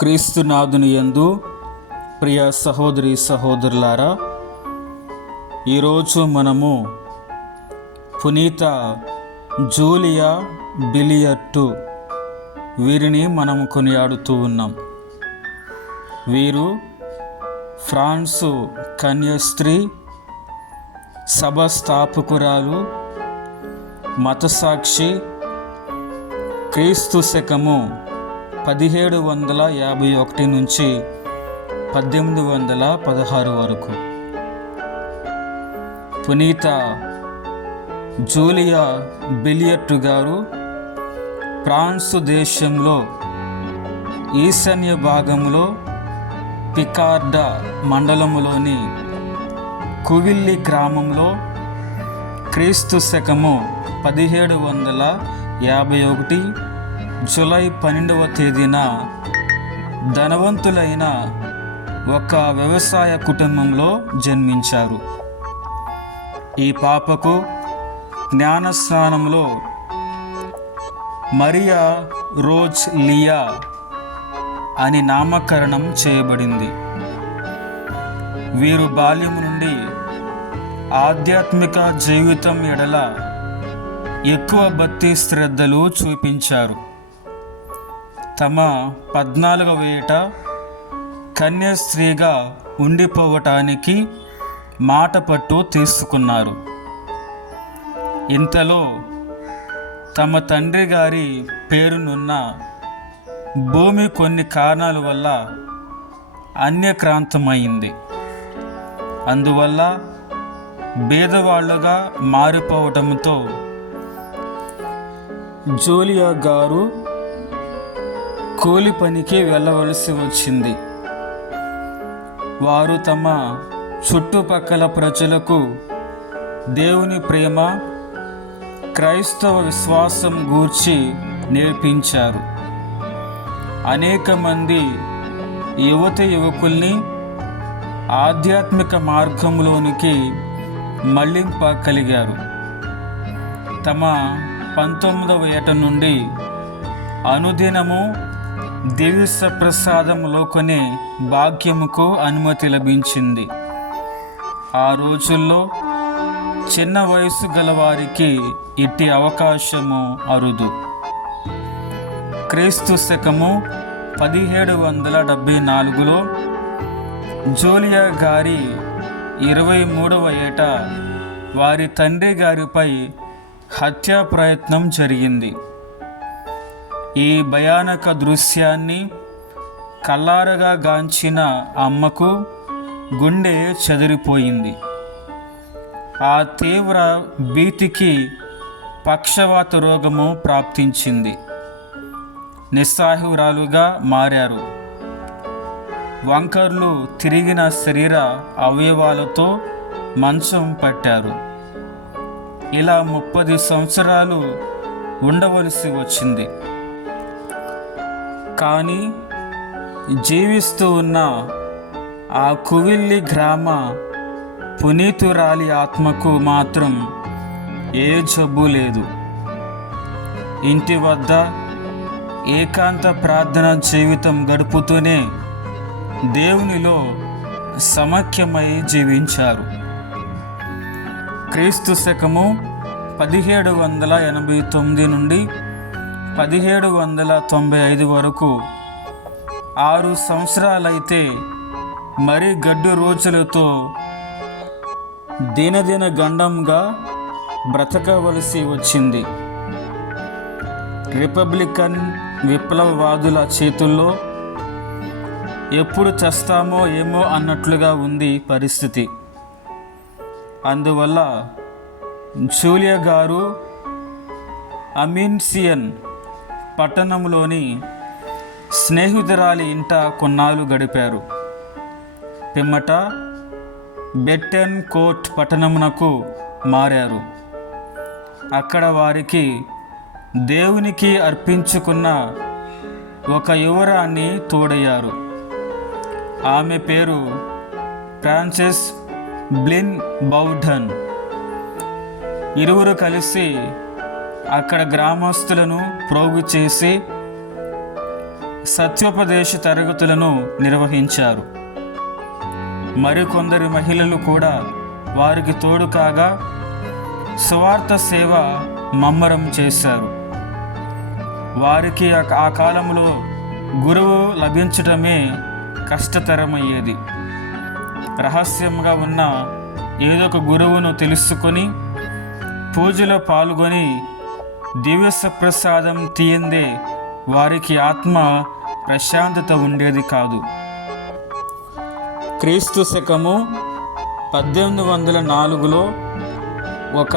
క్రీస్తునాథుని యందు ప్రియ సహోదరి సహోదరులారా ఈరోజు మనము పునీత జూలియా బిలియట్టు వీరిని మనం కొనియాడుతూ ఉన్నాం. వీరు ఫ్రాన్సు కన్యస్త్రీ సభ స్థాపకురాలు మతసాక్షి క్రీస్తు శకము పదిహేడు వందల యాభై ఒకటి నుంచి పద్దెనిమిది వందల పదహారు వరకు. పునీత జూలియా బిలియట్ గారు ఫ్రాన్సు దేశంలో ఈశాన్య భాగంలో పికార్డా మండలములోని కువిల్లి గ్రామంలో క్రీస్తు శకము పదిహేడు వందల యాభై ఒకటి జూలై పన్నెండవ తేదీన ధనవంతులైన ఒక వ్యవసాయ కుటుంబంలో జన్మించారు. ఈ పాపకు జ్ఞానస్నానంలో మరియా రోజ్ లియా అని నామకరణం చేయబడింది. వీరు బాల్యం నుండి ఆధ్యాత్మిక జీవితం ఎడల ఎక్కువ భక్తి శ్రద్ధలు చూపించారు. తమ పద్నాలుగవ ఏట కన్యాస్త్రీగా ఉండిపోవటానికి మాట పట్టు తీసుకున్నారు. ఇంతలో తమ తండ్రి గారి పేరునున్న భూమి కొన్ని కారణాల వల్ల అన్యక్రాంతమైంది. అందువల్ల బీదవాళ్ళుగా మారిపోవటంతో జూలియా గారు కూలి పనికి వెళ్ళవలసి వచ్చింది. వారు తమ చుట్టుపక్కల ప్రజలకు దేవుని ప్రేమ క్రైస్తవ విశ్వాసం గూర్చి నేర్పించారు. అనేక మంది యువత యువకుల్ని ఆధ్యాత్మిక మార్గంలోనికి మళ్ళింపగలిగారు తమ పంతొమ్మిదవ ఏట నుండి అనుదినము దివ్య ప్రసాదంలో కొనే భాగ్యముకు అనుమతి లభించింది. ఆ రోజుల్లో చిన్న వయసు గలవారికి ఇట్టి అవకాశము అరుదు. క్రీస్తు శకము పదిహేడు వందల డెబ్భై నాలుగులో జూలియా గారి ఇరవై మూడవ ఏట వారి తండ్రి గారిపై హత్యా ప్రయత్నం జరిగింది. ఈ భయానక దృశ్యాన్ని కల్లారగా గాంచిన అమ్మకు గుండె చెదిరిపోయింది. ఆ తీవ్ర భీతికి పక్షవాత రోగము ప్రాప్తించింది. నిస్సాహురాలుగా మారారు. వంకర్లు తిరిగిన శరీర అవయవాలతో మంచం పట్టారు. ఇలా ముప్పది సంవత్సరాలు ఉండవలసి వచ్చింది. కానీ జీవిస్తూ ఉన్న ఆ కువిల్లి గ్రామ పునీతురాలి ఆత్మకు మాత్రం ఏ జబ్బు లేదు. ఇంటి వద్ద ఏకాంత ప్రార్థన జీవితం గడుపుతూనే దేవునిలో సమఖ్యమై జీవించారు. క్రీస్తు శకము పదిహేడు వందల ఎనభై తొమ్మిది నుండి పదిహేడు వందల తొంభై ఐదు వరకు ఆరు సంవత్సరాలైతే మరీ గడ్డు రోజులతో దినదిన గండంగా బ్రతకవలసి వచ్చింది. రిపబ్లికన్ విప్లవవాదుల చేతుల్లో ఎప్పుడు చస్తామో ఏమో అన్నట్లుగా ఉంది పరిస్థితి. అందువల్ల జూలియా గారు అమీన్సియన్ పట్టణంలోని స్నేహితురాలి ఇంట కొన్నాళ్ళు గడిపారు. పిమ్మట బెట్టెన్ కోట్ పట్టణమునకు మారారు. అక్కడ వారికి దేవునికి అర్పించుకున్న ఒక యువరాన్ని తోడయ్యారు. ఆమె పేరు ఫ్రాన్సిస్ బ్లిన్ బౌడన్ ఇరువురు కలిసి అక్కడ గ్రామస్తులను ప్రోగు చేసి సత్యోపదేశ తరగతులను నిర్వహించారు. మరికొందరు మహిళలు కూడా వారికి తోడు కాగా సువార్త సేవ మమ్మరం చేశారు. వారికి ఆ- కాలంలో గురువు లభించటమే కష్టతరమయ్యేది. రహస్యంగా ఉన్న ఏదో ఒక గురువును తెలుసుకొని పూజలో పాల్గొని దివ్య ప్రసాదం తీయందే. వారికి ఆత్మ ప్రశాంతత ఉండేది కాదు. క్రీస్తు శకము పద్దెనిమిది వందల నాలుగులో ఒక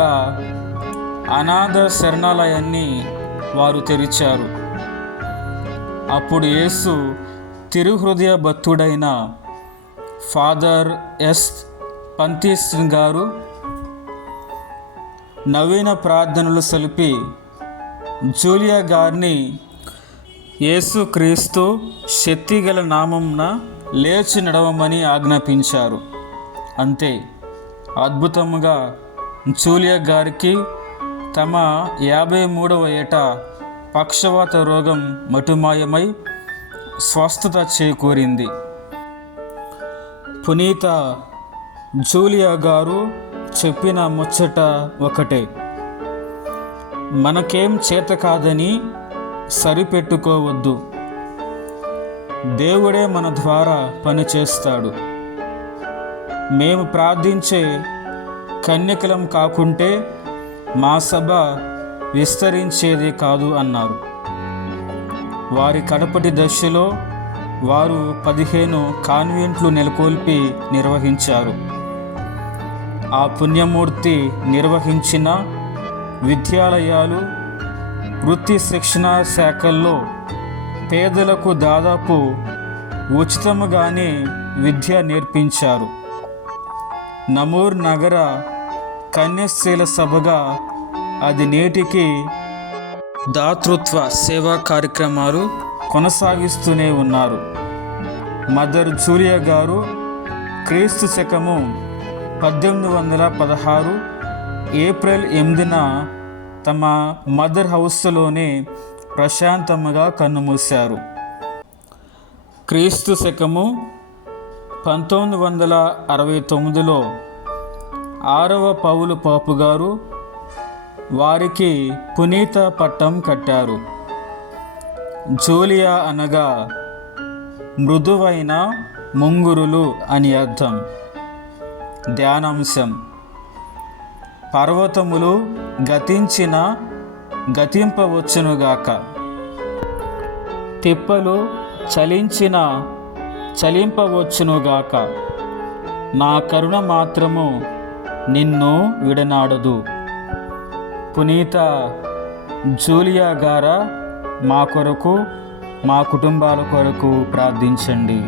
అనాథ శరణాలయాన్ని వారు తెరిచారు. అప్పుడు యేసు తిరుహృదయ భక్తుడైన ఫాదర్ ఎస్ పంతీస్ గారు నవీన ప్రార్థనలు సలిపి జూలియా గారిని యేసుక్రీస్తు శక్తిగల నామంన లేచి నడవమని ఆజ్ఞాపించారు. అంతే అద్భుతముగా జూలియా గారికి తమ యాభై మూడవ ఏట పక్షవాత రోగం మటుమాయమై స్వస్థత చేకూరింది. పునీత జూలియా గారు చెప్పిన ముచ్చట ఒకటే మనకేం చేత కాదని సరిపెట్టుకోవద్దు. దేవుడే మన ద్వారా పనిచేస్తాడు. మేము ప్రార్థించే కన్యకలం కాకుంటే మా సభ విస్తరించేది కాదు అన్నారు. వారి కడపటి దశలో వారు పదిహేను కాన్వెంట్లు నెలకొల్పి నిర్వహించారు. ఆ పుణ్యమూర్తి నిర్వహించిన విద్యాలయాలు వృత్తి శిక్షణ శాఖల్లో పేదలకు దాదాపు ఉచితముగానే విద్య నేర్పించారు. నమూర్ నగర కన్యశీల సభగా అది నేటికి దాతృత్వ సేవా కార్యక్రమాలు కొనసాగిస్తూనే ఉన్నారు. మదర్ జూలియా గారు క్రీస్తు శకము పద్దెనిమిది వందల పదహారు ఏప్రిల్ ఎనిమిదిన తమ మదర్ హౌస్లోనే ప్రశాంతముగా కన్నుమూశారు. క్రీస్తు శకము పంతొమ్మిది వందల అరవై తొమ్మిదిలో ఆరవ పౌలు పాపు గారు వారికి పునీత పట్టం కట్టారు. జూలియా అనగా మృదువైన ముంగురులు అని అర్థం. ధ్యానాంశం. పర్వతములు గతించిన గతింపవచ్చునుగాక. తిప్పలు చలించిన చలింపవచ్చునుగాక. నా కరుణ మాత్రము నిన్ను విడనాడదు. పునీత జూలియా గారా మా కొరకు మా కుటుంబాల కొరకు ప్రార్థించండి.